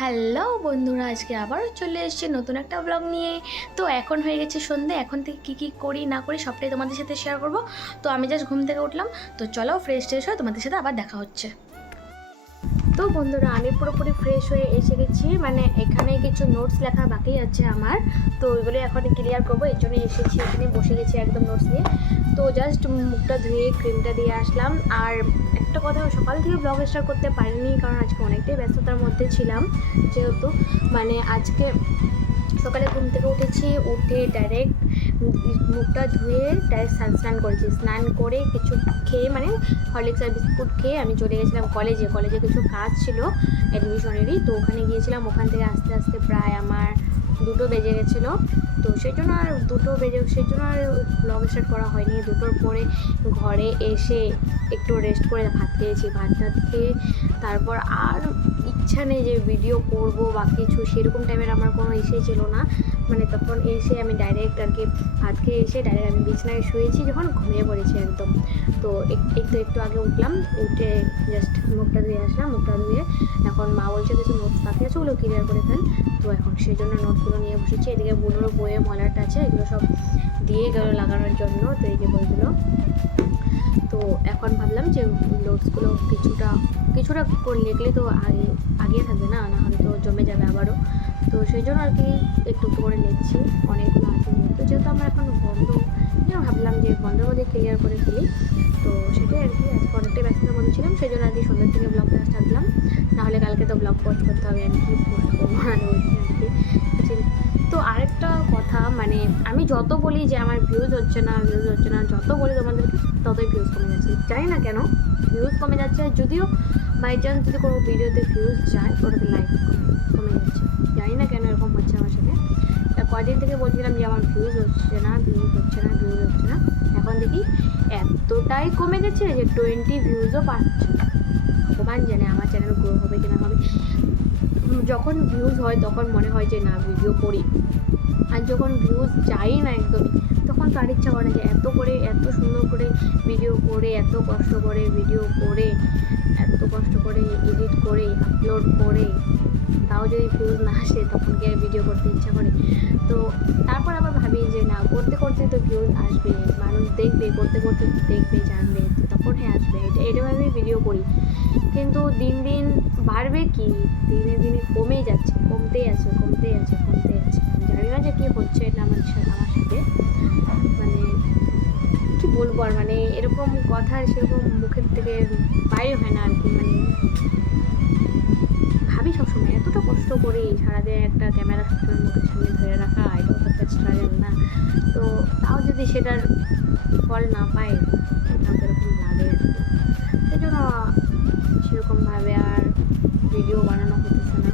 Hello বন্ধুরা, আজকে আবারও চলে এসেছি নতুন একটা ব্লগ নিয়ে। তো এখন হয়ে গেছে সন্ধে। এখন থেকে কী করি না করি সবটাই তোমাদের সাথে শেয়ার করব। তো আমি জাস্ট ঘুম থেকে উঠলাম, তো চলো ফ্রেশ ট্রেশ হয়ে তোমাদের সাথে আবার দেখা হচ্ছে। তো বন্ধুরা, আমি পুরোপুরি ফ্রেশ হয়ে এসে গেছি। মানে এখানে কিছু নোটস লেখা বাকি আছে আমার, তো ওইগুলো এখন ক্লিয়ার করবো, এর জন্য এসেছি। এখানে বসে গেছি একদম নোটস নিয়ে। তো জাস্ট মুখটা ধুয়ে ক্রিমটা দিয়ে আসলাম। আর একটা কথা, সকাল থেকে ব্লগ স্টার্ট করতে পারিনি, কারণ আজকে অনেকটাই ব্যস্ততার মধ্যে ছিলাম। যেহেতু মানে আজকে সকালে ঘুম থেকে উঠেছি, উঠে ডাইরেক্ট মুখটা ধুয়ে ডাইরেক্ট স্নান করেছি। স্নান করে কিছু খেয়ে, মানে হরলিক্স আর বিস্কুট খেয়ে আমি চলে গেছিলাম কলেজে কিছু কাজ ছিল অ্যাডমিশনেরই। তো ওখানে গিয়েছিলাম। ওখান থেকে আস্তে আস্তে প্রায় আমার 2টো বেজে গেছিলো। তো সেই জন্য আর ব্লগ স্টার্ট করা হয়নি। 2টোর পরে ঘরে এসে একটু রেস্ট করে ভাত খেয়েছি। ভাত খেয়ে তারপর আর ইচ্ছা নেই যে ভিডিও করব বা কিছু, সেরকম টাইমের আমার কোনো ইসে ছিল না। মানে তখন এসে আমি ডাইরেক্ট আর কি ভাত খেয়ে এসে ডাইরেক্ট আমি বিছানায় শুয়েছি, যখন ঘুমিয়ে পড়েছি একদম। তো একটু আগে উঠলাম, উঠে জাস্ট মুখটা ধুয়ে আসলাম। মুখটা ধুয়ে এখন মা বলছে কিছু নোটস বাকি আছে, ওগুলো ক্লিয়ার করে ফেল। তো এখন সেই জন্য নোটসগুলো নিয়ে বসেছি। এদিকে বুনোর বইয়ে মলাটা আছে, এগুলো সব দিয়ে গেল লাগানোর জন্য। তো এই যে বইগুলো, তো এখন ভাবলাম যে নোটসগুলো কিছুটা করে লিখলে তো আগে থাকবে না, নাহলে তো জমে যাবে আবারও। তো সেই জন্য আর কি একটু করে লিখছি, অনেকগুলো আছে। তো যেহেতু আমার এখন বন্ধ, ভাবলাম যে বন্ধের মধ্যে ক্লিয়ার করে ফেলি। তো সেটাই আর কি, আজকে অনেকটাই ব্যস্ততার মধ্যে ছিলাম, সেই জন্য আর কি সন্ধ্যের থেকে ব্লগটা স্টার্ট দিলাম। নাহলে কালকে তো ব্লগ পোস্ট করতে হবে, আমি কি পোস্ট করবো আর কি। তো আরেকটা কথা, মানে আমি যত বলি যে আমার ভিউজ হচ্ছে না, যত বলি তোমাদেরকে ততই ভিউজ কমে যাচ্ছে। জানি না কেন ভিউজ কমে যাচ্ছে। যদিও বাই চান্স যদি কোনো ভিডিওতে ভিউজ যায়, ওটাতে লাইক কমে যাচ্ছে। জানি না কেন এরকম হচ্ছে আমার সাথে। কদিন থেকে বলছিলাম যে আমার ভিউজ হচ্ছে না। এখন দেখি এতটাই কমে গেছে যে 20 ভিউজও পাচ্ছে না। ভগবান জানে আমার চ্যানেল গ্রো হবে কি না হবে। যখন ভিউজ হয় তখন মনে হয় যে না ভিডিও করি, আর যখন ভিউজ যাই না একদমই, তখন তার ইচ্ছা করে যে এত সুন্দর করে ভিডিও করে, এত কষ্ট করে ভিডিও করে, এত কষ্ট করে এডিট করে আপলোড করে, তাও যদি ভিউজ না আসে তখন কি আর ভিডিও করতে ইচ্ছা করে। তো তারপর আবার ভাবি যে না, করতে করতে তো ভিউজ আসবে, মানুষ দেখবে, করতে করতে দেখবে, জানবে, তো তখন আসবে। এটাভাবেই ভিডিও করি। কিন্তু দিন দিন বাড়বে কি, দিনে দিনে কমতেই আছে। জানি না যে কী হচ্ছে এটা আমার সাথে। মানে কি বলবো আর, মানে এরকম কথা সেরকম মুখের থেকে বাইরে হয় না আর কি। মানে ভাবি সবসময় এতটা কষ্ট করি সারাদিন একটা ক্যামেরা সবসময় মুখের সামনে ধরে রাখা, এটাও তো একটা স্ট্রাগল না। তো তাও যদি সেটার ফল না পায়, এরকম লাগে আর কি। সেই জন্য সেরকমভাবে আর ভিডিও বানানো হতেছে না।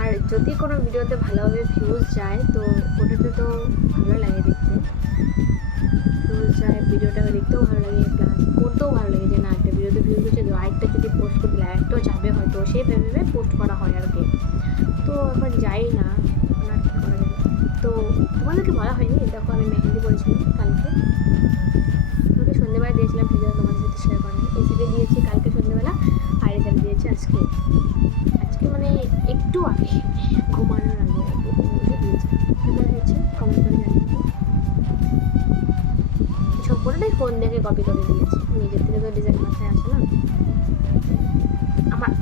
আর যদি কোনো ভিডিওতে ভালোভাবে ভিউজ যায়, তো ওটাতে তো ভালো লাগে দেখতে। ভিউজ যায়, ভিডিওটা দেখতেও ভালো লাগে, প্লাস করতেও ভালো লাগে যে না একটা ভিডিওতে ভিউজ হচ্ছে, তো আরেকটা যদি পোস্ট করতে আরেকটাও যাবে হয়তো, সেই ভেবে পোস্ট করা হয় আর কি। তো এখন যাই না, এখন আর কী করা যাবে। তো তোমাদেরকে বলা হয়নি, দেখো আমি মেহেন্দি বলছিলাম কালকে, তোমাকে সন্ধ্যেবেলা দিয়েছিলাম ভিডিও, তোমাদের সাথে শেয়ার করেনি। এসিকে দিয়েছি কালকে সন্ধ্যেবেলা, আর এখানে দিয়েছি আজকে মানে একটু আগে ঘুমানোর আগে আর কি দিয়েছি। কেমন হয়েছে কমেন্ট করে জানিয়ে। সম্পূর্ণটাই ফোন দেখে কপি করে দিয়েছি, নিজের থেকে তো ডিজাইন মাথায় আসে না।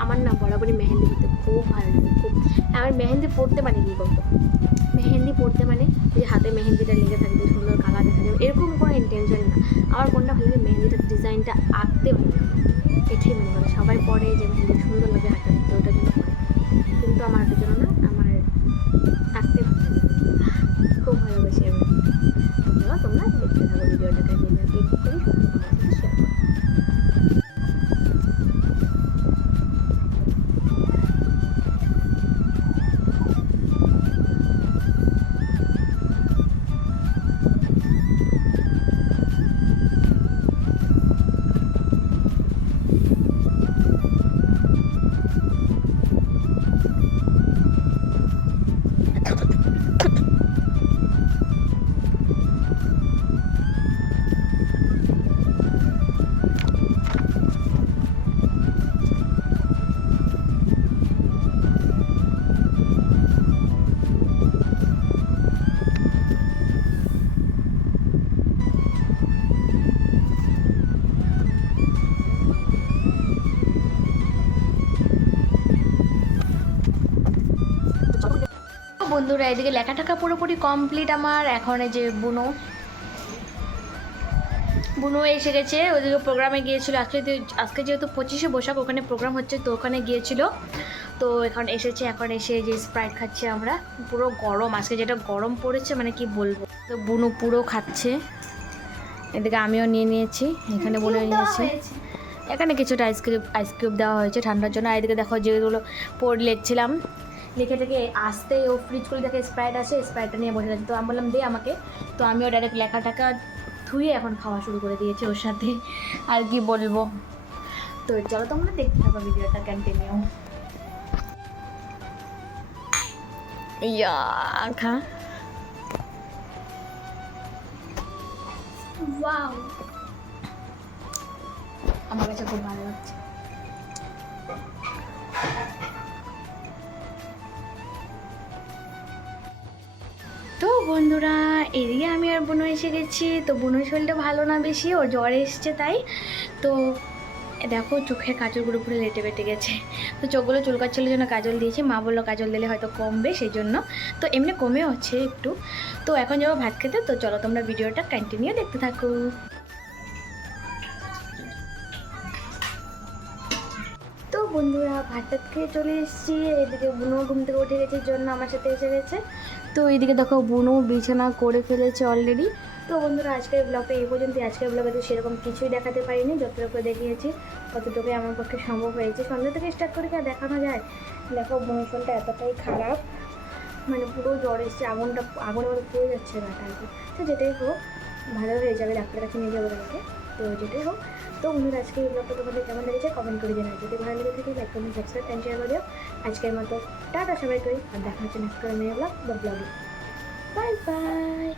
আমার না বরাবরই মেহেন্দি পড়তে খুব ভালো লাগে, খুব। আমার মেহেন্দি পড়তে মানে কী করতো, মেহেন্দি পড়তে মানে যে হাতে মেহেন্দিটা লেগে থাকবে, সুন্দর কালার দেখা যাবে, এরকম কোনো ইন্টেনশন না। আমার কোনটা ভালো লাগে, মেহেন্দিটার ডিজাইনটা আঁকতে ভালো লাগে, এটাই মনে করে। সবাই পড়ে যে মেহেন্দি সুন্দর লাগে হাতে, ওটার জন্য পড়ে, কিন্তু আমার ওটার জন্য না, আমার আঁকতে ভালো লাগে, খুব ভালোবাসি আমি। তোমরা দেখতে থাকো ভিডিওটাকে, আমি এডিট করি, তোমার সাথে শেয়ার করো। বন্ধুরা এদিকে লেখা টাকা পুরোপুরি কমপ্লিট আমার। এখন এই যে বুনু এসে গেছে, ওদিকে প্রোগ্রামে গিয়েছিল। আজকে যেহেতু 25শে বৈশাখ, ওখানে প্রোগ্রাম হচ্ছে, তো ওখানে গিয়েছিল। তো এখন এসেছে, এখন এসে যে স্প্রাইট খাচ্ছে আমরা। পুরো গরম আজকে, যেটা গরম পড়েছে মানে কি বলবো। তো বুনু পুরো খাচ্ছে, এদিকে আমিও নিয়ে নিয়েছি, এখানে বুনু নিয়েছি। এখানে কিছুটা আইসক্রিম দেওয়া হয়েছে ঠান্ডার জন্য। আর এদিকে দেখো যেগুলো লিখছিলাম, লিখে থেকে আসতে ও ফ্রিজ করে দেখে স্প্রাইট আছে, স্প্রাইটটা নিয়ে বসে গেছে। তো আমি বললাম দে আমাকে, তো আমিও ডাইরেক্ট লেখাটাকা ধুয়ে এখন খাওয়া শুরু করে দিয়েছি ওর সাথে। আর কি বলবো, তো চলো তোমরা দেখতে থাকো ভিডিওটা কন্টিনিউ। ইয়া খা, ওয়াও, আমার কাছে খুব ভালো লাগছে। তো বন্ধুরা এদিকে আমি আর বুনু এসে গেছি। তো বুনুর শরীরটা ভালো না বেশি, ওর জ্বর এসছে তাই। তো দেখো চোখে কাজলগুলো পুরো লেটে বেটে গেছে। তো চোখগুলো চুলকাচ্ছিল জন্য কাজল দিয়েছি, মা বললো কাজল দিলে হয়তো কমবে সেই জন্য। তো এমনি কমে হচ্ছে একটু। তো এখন যাবো ভাত খেতে, তো চলো তোমরা ভিডিওটা কন্টিনিউ দেখতে থাকো। তো বন্ধুরা ভাত টাত খেয়ে চলে এসেছি। এদিকে বুনো ঘুম থেকে উঠে গেছে জন্য আমার সাথে এসে গেছে। তো এইদিকে দেখো বুনো বিছানা করে ফেলেছে অলরেডি। তো বন্ধুরা আজকের ব্লগটা এই পর্যন্ত। আজকের ব্লগে তো সেরকম কিছুই দেখাতে পারিনি, যতটুকু দেখিয়েছি ততটুকুই আমার পক্ষে সম্ভব হয়েছে। সন্ধ্যা থেকে স্টার্ট করে কি আর দেখানো যায়। দেখো বুনোর শরীরটা এতটাই খারাপ, মানে পুরো জ্বর এসছে, আগুনের মধ্যে পড়ে যাচ্ছে গাটা আর কি। তো যেটাই হোক ভালো হয়ে যাবে, ডাক্তারের কাছে নিয়ে যাবো তাকে। তো যেটাই হোক, তো বন্ধুরা আজকে এই ব্লগটা তোমাদের কেমন লেগেছে কমেন্ট করে জানাই। যদি ভালো লেগে থাকে like comment subscribe and share করে দিও। আজকের মতো টাটা সবাইকে, আর দেখা হচ্ছে নেক্সট করে মেয়ে ব্লগে। Bye bye.